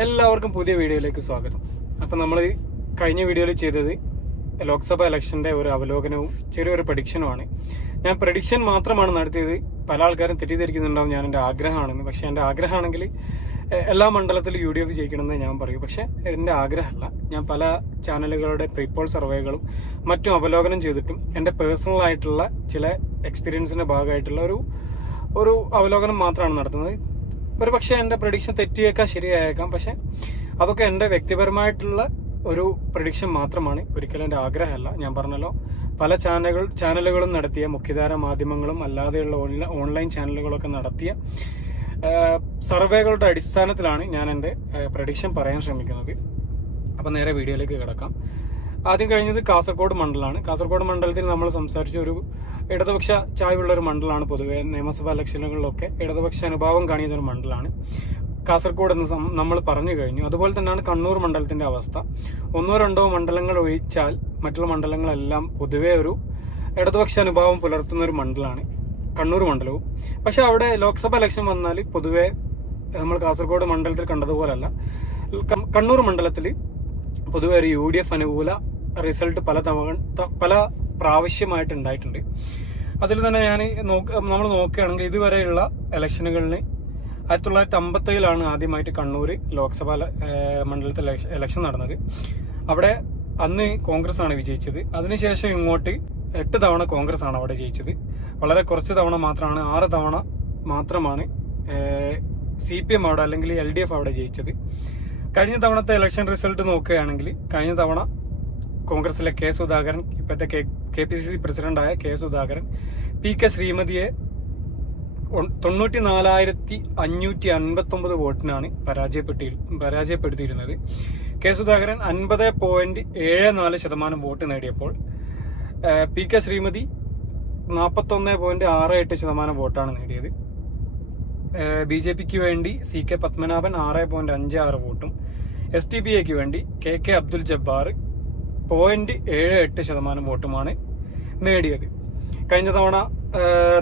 എല്ലാവർക്കും പുതിയ വീഡിയോയിലേക്ക് സ്വാഗതം. അപ്പം നമ്മൾ കഴിഞ്ഞ വീഡിയോയിൽ ചെയ്തത് ലോക്സഭ ഇലക്ഷന്റെ ഒരു അവലോകനവും ചെറിയൊരു പ്രഡിക്ഷനുമാണ്. ഞാൻ പ്രഡിക്ഷൻ മാത്രമാണ് നടത്തിയത്. പല ആൾക്കാരും തെറ്റിദ്ധരിക്കുന്നുണ്ടാവും ഞാൻ എൻ്റെ ആഗ്രഹമാണെന്ന്. പക്ഷെ എൻ്റെ ആഗ്രഹമാണെങ്കിൽ എല്ലാ മണ്ഡലത്തിലും UDF ജയിക്കണമെന്ന് ഞാൻ പറയൂ. പക്ഷെ എൻ്റെ ആഗ്രഹമല്ല. ഞാൻ പല ചാനലുകളുടെ പ്രീപോൾ സർവേകളും മറ്റും അവലോകനം ചെയ്തിട്ടും എൻ്റെ പേഴ്സണൽ ആയിട്ടുള്ള ചില എക്സ്പീരിയൻസിന്റെ ഭാഗമായിട്ടുള്ള ഒരു അവലോകനം മാത്രമാണ് നടത്തുന്നത്. ഒരു പക്ഷേ എൻ്റെ പ്രഡിക്ഷൻ തെറ്റിയേക്കാം, ശരിയായേക്കാം. പക്ഷെ അതൊക്കെ എൻ്റെ വ്യക്തിപരമായിട്ടുള്ള ഒരു പ്രഡിക്ഷൻ മാത്രമാണ്, ഒരിക്കലും എൻ്റെ ആഗ്രഹമല്ല. ഞാൻ പറഞ്ഞല്ലോ, പല ചാനലുകളും നടത്തിയ, മുഖ്യധാര മാധ്യമങ്ങളും അല്ലാതെയുള്ള ഓൺലൈൻ ചാനലുകളൊക്കെ നടത്തിയ സർവേകളുടെ അടിസ്ഥാനത്തിലാണ് ഞാൻ എൻ്റെ പ്രഡിക്ഷൻ പറയാൻ ശ്രമിക്കുന്നത്. അപ്പം നേരെ വീഡിയോയിലേക്ക് കിടക്കാം. ആദ്യം കഴിഞ്ഞത് കാസർഗോഡ് മണ്ഡലമാണ്. കാസർഗോഡ് മണ്ഡലത്തിൽ നമ്മൾ സംസാരിച്ച ഒരു ഇടതുപക്ഷ ചായ്വുള്ള ഒരു മണ്ഡലമാണ്. പൊതുവെ നിയമസഭാ ഇലക്ഷനുകളിലൊക്കെ ഇടതുപക്ഷ അനുഭാവം കാണിക്കുന്ന ഒരു മണ്ഡലമാണ് കാസർഗോഡ് എന്ന് നമ്മൾ പറഞ്ഞു കഴിഞ്ഞു. അതുപോലെ തന്നെയാണ് കണ്ണൂർ മണ്ഡലത്തിന്റെ അവസ്ഥ. ഒന്നോ രണ്ടോ മണ്ഡലങ്ങൾ ഒഴിച്ചാൽ മറ്റുള്ള മണ്ഡലങ്ങളെല്ലാം പൊതുവെ ഒരു ഇടതുപക്ഷ അനുഭാവം പുലർത്തുന്ന ഒരു മണ്ഡലമാണ് കണ്ണൂർ മണ്ഡലവും. പക്ഷെ അവിടെ ലോക്സഭ ഇലക്ഷൻ വന്നാൽ പൊതുവെ നമ്മൾ കാസർഗോഡ് മണ്ഡലത്തിൽ കണ്ടതുപോലല്ല. കണ്ണൂർ മണ്ഡലത്തിൽ പൊതുവെ ഒരു UDF അനുകൂല റിസൾട്ട് പല പ്രാവശ്യമായിട്ട് ഉണ്ടായിട്ടുണ്ട്. അതിൽ തന്നെ നമ്മൾ നോക്കുകയാണെങ്കിൽ ഇതുവരെയുള്ള ഇലക്ഷനുകളിൽ 1957 ആദ്യമായിട്ട് കണ്ണൂർ ലോക്സഭാ മണ്ഡലത്തിൽ ഇലക്ഷൻ നടന്നത്. അവിടെ അന്ന് കോൺഗ്രസ് ആണ് വിജയിച്ചത്. അതിനുശേഷം ഇങ്ങോട്ട് 8 തവണ കോൺഗ്രസ് ആണ് അവിടെ ജയിച്ചത്. വളരെ കുറച്ച് തവണ മാത്രമാണ്, 6 തവണ മാത്രമാണ് CPM അവിടെ അല്ലെങ്കിൽ LDF അവിടെ ജയിച്ചത്. കഴിഞ്ഞ തവണത്തെ ഇലക്ഷൻ റിസൾട്ട് നോക്കുകയാണെങ്കിൽ കഴിഞ്ഞ തവണ കോൺഗ്രസിലെ K. സുധാകരൻ, ഇപ്പോഴത്തെ KPCC പ്രസിഡന്റായ K. Sudhakaran PK ശ്രീമതിയെ 94,559 വോട്ടിനാണ് പരാജയപ്പെടുത്തിയിരുന്നത്. K. Sudhakaran 50.74% vote നേടിയപ്പോൾ PK ശ്രീമതി 41.68% വോട്ടാണ് നേടിയത്. BJPക്ക് വേണ്ടി CK പത്മനാഭൻ 6.56 വോട്ടും SDPAക്ക് വേണ്ടി KK അബ്ദുൽ ജബ്ബാർ 0.78% വോട്ടുമാണ് നേടിയത്. കഴിഞ്ഞ തവണ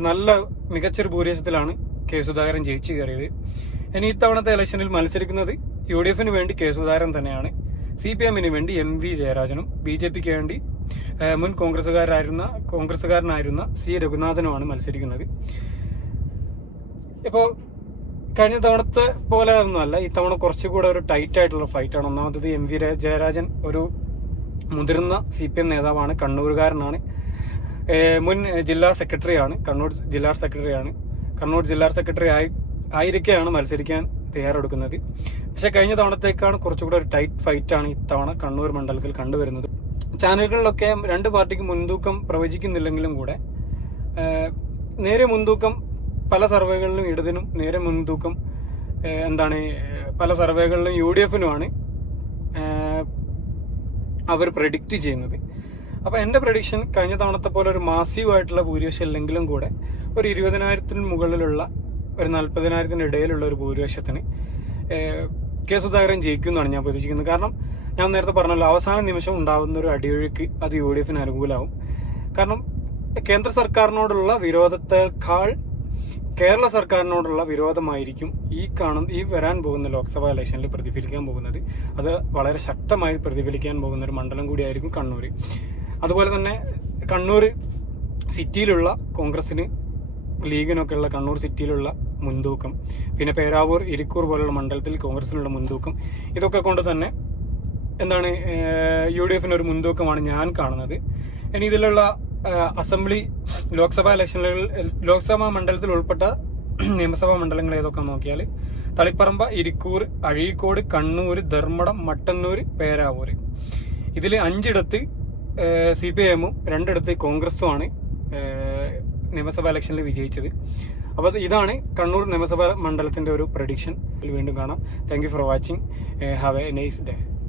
നല്ല മികച്ചൊരു ഭൂരിപക്ഷത്തിലാണ് K. സുധാകരൻ ജയിച്ചു കയറിയത്. ഇനി ഇത്തവണത്തെ ഇലക്ഷനിൽ മത്സരിക്കുന്നത് UDFന് വേണ്ടി K. സുധാകരൻ തന്നെയാണ്. CPMന് വേണ്ടി MV ജയരാജനും BJPക്ക് വേണ്ടി മുൻ കോൺഗ്രസുകാരനായിരുന്ന C. രഘുനാഥനുമാണ് മത്സരിക്കുന്നത്. ഇപ്പോൾ കഴിഞ്ഞ തവണത്തെ പോലെ ഒന്നുമല്ല, ഇത്തവണ കുറച്ചുകൂടെ ഒരു ടൈറ്റ് ആയിട്ടുള്ള ഫൈറ്റാണ്. ഒന്നാമത്തത് MV ജയരാജൻ ഒരു മുതിർന്ന CPM നേതാവാണ്, കണ്ണൂരുകാരനാണ്, മുൻ ജില്ലാ സെക്രട്ടറിയാണ്, കണ്ണൂർ ജില്ലാ സെക്രട്ടറി ആയിരിക്കെയാണ് മത്സരിക്കാൻ തയ്യാറെടുക്കുന്നത്. പക്ഷെ കഴിഞ്ഞ തവണത്തേക്കാണ് കുറച്ചുകൂടെ ഒരു ടൈറ്റ് ഫൈറ്റാണ് ഇത്തവണ കണ്ണൂർ മണ്ഡലത്തിൽ കണ്ടുവരുന്നത്. ചാനലുകളിലൊക്കെ രണ്ട് പാർട്ടിക്ക് മുൻതൂക്കം പ്രവചിക്കുന്നില്ലെങ്കിലും കൂടെ നേരെ മുൻതൂക്കം പല സർവേകളിലും ഇടതിനും, നേരെ മുൻതൂക്കം പല സർവേകളിലും UDFനുമാണ് അവർ പ്രഡിക്റ്റ് ചെയ്യുന്നത്. അപ്പോൾ എൻ്റെ പ്രഡിക്ഷൻ കഴിഞ്ഞ തവണത്തെ പോലെ ഒരു മാസീവ് ആയിട്ടുള്ള ഭൂരിപക്ഷം ഇല്ലെങ്കിലും കൂടെ ഒരു 20,000-ന് മുകളിലുള്ള ഒരു 40,000-ന് ഇടയിലുള്ള ഒരു ഭൂരിപക്ഷത്തിന് K. സുധാകരൻ ജയിക്കും എന്നാണ് ഞാൻ പ്രതീക്ഷിക്കുന്നത്. കാരണം ഞാൻ നേരത്തെ പറഞ്ഞല്ലോ, അവസാന നിമിഷം ഉണ്ടാകുന്ന ഒരു അടിയൊഴുക്ക് അത് UDFന് അനുകൂലമാവും. കാരണം കേന്ദ്ര സർക്കാരിനോടുള്ള വിരോധത്തെക്കാൾ കേരള സർക്കാരിനോടുള്ള വിരോധമായിരിക്കും ഈ വരാൻ പോകുന്ന ലോക്സഭാ ഇലക്ഷനിൽ പ്രതിഫലിക്കാൻ പോകുന്നത്. അത് വളരെ ശക്തമായി പ്രതിഫലിക്കാൻ പോകുന്ന ഒരു മണ്ഡലം കൂടിയായിരിക്കും കണ്ണൂർ. അതുപോലെ തന്നെ കണ്ണൂർ സിറ്റിയിലുള്ള കോൺഗ്രസിന്, ലീഗിനൊക്കെയുള്ള കണ്ണൂർ സിറ്റിയിലുള്ള മുൻതൂക്കം, പിന്നെ പേരാവൂർ, ഇരിക്കൂർ പോലുള്ള മണ്ഡലത്തിൽ കോൺഗ്രസിനുള്ള മുൻതൂക്കം, ഇതൊക്കെ കൊണ്ട് തന്നെ UDFന് ഒരു മുൻതൂക്കമാണ് ഞാൻ കാണുന്നത്. ഇനി ഇതിലുള്ള അസംബ്ലി ലോക്സഭാ മണ്ഡലത്തിൽ ഉൾപ്പെട്ട നിയമസഭാ മണ്ഡലങ്ങൾ ഏതൊക്കെ നോക്കിയാൽ തളിപ്പറമ്പ, ഇരിക്കൂർ, അഴീക്കോട്, കണ്ണൂർ, ധർമ്മടം, മട്ടന്നൂർ, പേരാവൂർ, ഇതിൽ 5 CPMും 2 കോൺഗ്രസുമാണ് നിയമസഭാ ഇലക്ഷനിൽ വിജയിച്ചത്. അപ്പോൾ ഇതാണ് കണ്ണൂർ നിയമസഭാ മണ്ഡലത്തിന്റെ ഒരു പ്രഡിക്ഷൻ. വീണ്ടും കാണാം. Thank you for watching. Have A nice day.